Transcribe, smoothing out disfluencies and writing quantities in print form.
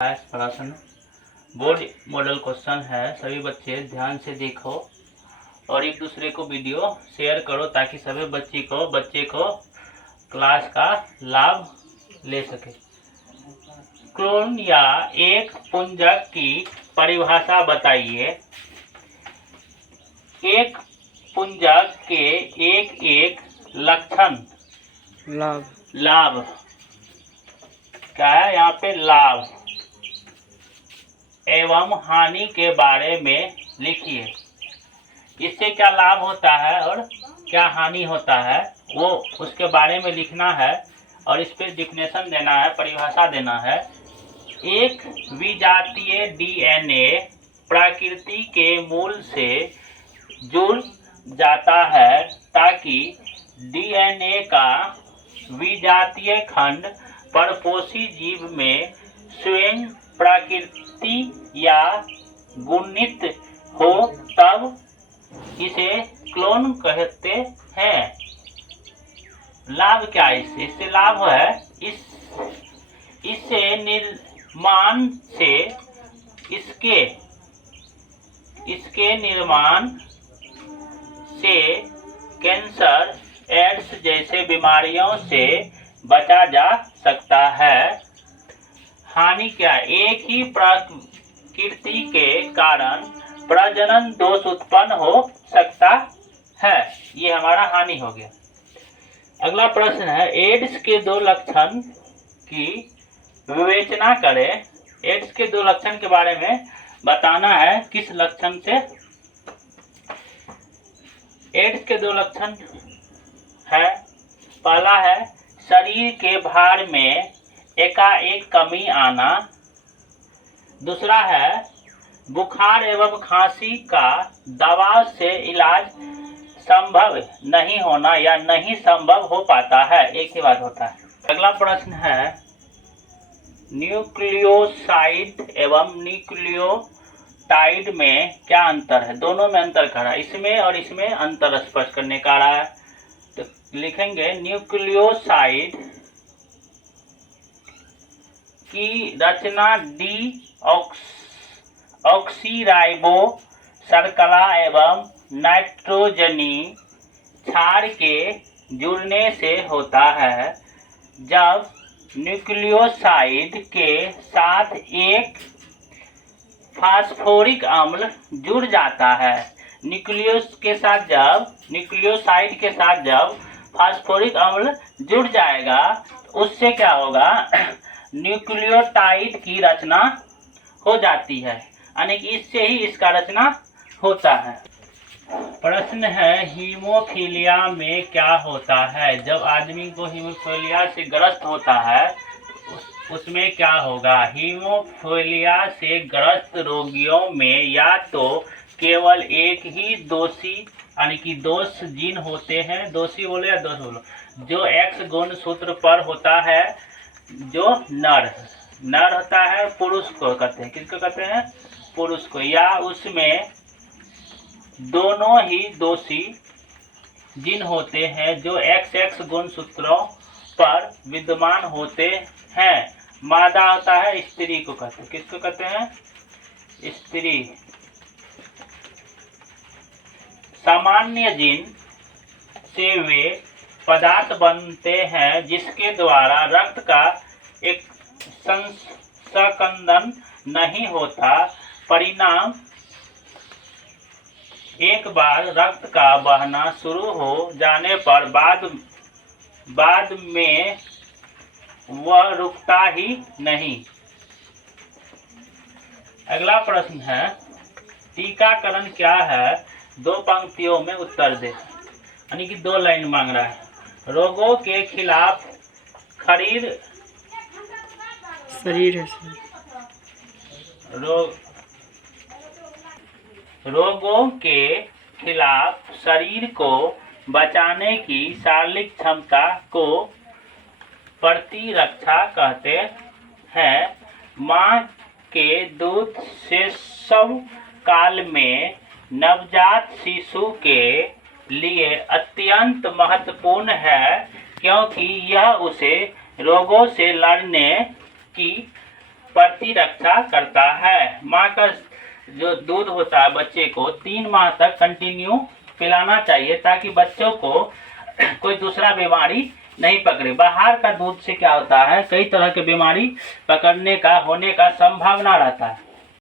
प्रश्न board model question है। सभी बच्चे ध्यान से देखो और एक दूसरे को वीडियो शेयर करो ताकि सभी बच्चे को क्लास का लाभ ले सके। क्लोन या एक पुंजक की परिभाषा बताइए। एक पुंजक के एक एक लक्षण लाभ क्या है यहाँ पे लाभ एवं हानि के बारे में लिखिए। इससे क्या लाभ होता है और क्या हानि होता है वो उसके बारे में लिखना है और इस पे डिफिनेशन देना है, परिभाषा देना है। एक विजातीय डीएनए प्रकृति के मूल से जुड़ जाता है ताकि डीएनए का विजातीय खंड परपोषी जीव में स्वयं प्रकृति या गुणित हो, तब इसे क्लोन कहते हैं। लाभ क्या है इससे लाभ है इससे निर्माण से इसके निर्माण से कैंसर, एड्स जैसे बीमारियों से बचा जा सकता है। हानि क्या है? एक ही प्रकृति के कारण प्रजनन दोष उत्पन्न हो सकता है। ये हमारा हानि हो गया। अगला प्रश्न है, एड्स के दो लक्षण की विवेचना करें। एड्स के दो लक्षण के बारे में बताना है। किस लक्षण से? एड्स के दो लक्षण है, पहला है शरीर के भार में एकाएक कमी आना। दूसरा है बुखार एवं खांसी का दवा से इलाज संभव नहीं होना या नहीं संभव हो पाता है। एक ही बात होता है। अगला प्रश्न है, न्यूक्लियोसाइड एवं न्यूक्लियोटाइड में क्या अंतर है? दोनों में अंतर कर रहा है। इसमें और इसमें अंतर स्पष्ट करने का रहा है। तो लिखेंगे न्यूक्लियोसाइड की रचना ऑक्सीराइबो शर्करा एवं नाइट्रोजनी क्षार के जुड़ने से होता है। जब न्यूक्लियोसाइड के साथ एक फास्फोरिक अम्ल जुड़ जाता है, न्यूक्लियोसाइड के साथ जब फास्फोरिक अम्ल जुड़ जाएगा तो उससे क्या होगा? न्यूक्लियोटाइड की रचना हो जाती है, यानी कि इससे ही इसका रचना होता है। प्रश्न है, हीमोफीलिया में क्या होता है? जब आदमी को हीमोफीलिया से ग्रस्त होता है उसमें क्या होगा? हीमोफीलिया से ग्रस्त रोगियों में या तो केवल एक ही दोषी यानी कि दोष जीन होते हैं, दोषी बोलो या दोष बोलो, जो एक्स गुणसूत्र पर होता है, जो नर होता है, पुरुष को कहते हैं। किसको कहते हैं? पुरुष को। या उसमें दोनों ही दोषी जीन होते हैं जो XX गुणसूत्रों पर विद्यमान होते हैं। मादा होता है, स्त्री को कहते हैं। किसको कहते हैं? स्त्री। सामान्य जीन से वे पदार्थ बनते हैं जिसके द्वारा रक्त का एक संस्कंदन नहीं होता। परिणाम, एक बार रक्त का बहना शुरू हो जाने पर बाद में वह रुकता ही नहीं। अगला प्रश्न है, टीकाकरण क्या है? दो पंक्तियों में उत्तर दे, यानी कि दो लाइन मांग रहा है। रोगों के खिलाफ रोगों के खिलाफ शरीर को बचाने की शारीरिक क्षमता को प्रतिरक्षा कहते हैं। मां के दूध से शव काल में नवजात शिशु के लिए अत्यंत महत्वपूर्ण है, क्योंकि यह उसे रोगों से लड़ने की प्रतिरक्षा करता है। माँ का जो दूध होता है बच्चे को 3 माह तक कंटिन्यू पिलाना चाहिए ताकि बच्चों को कोई दूसरा बीमारी नहीं पकड़े। बाहर का दूध से क्या होता है, कई तरह के बीमारी पकड़ने का होने का संभावना रहता है।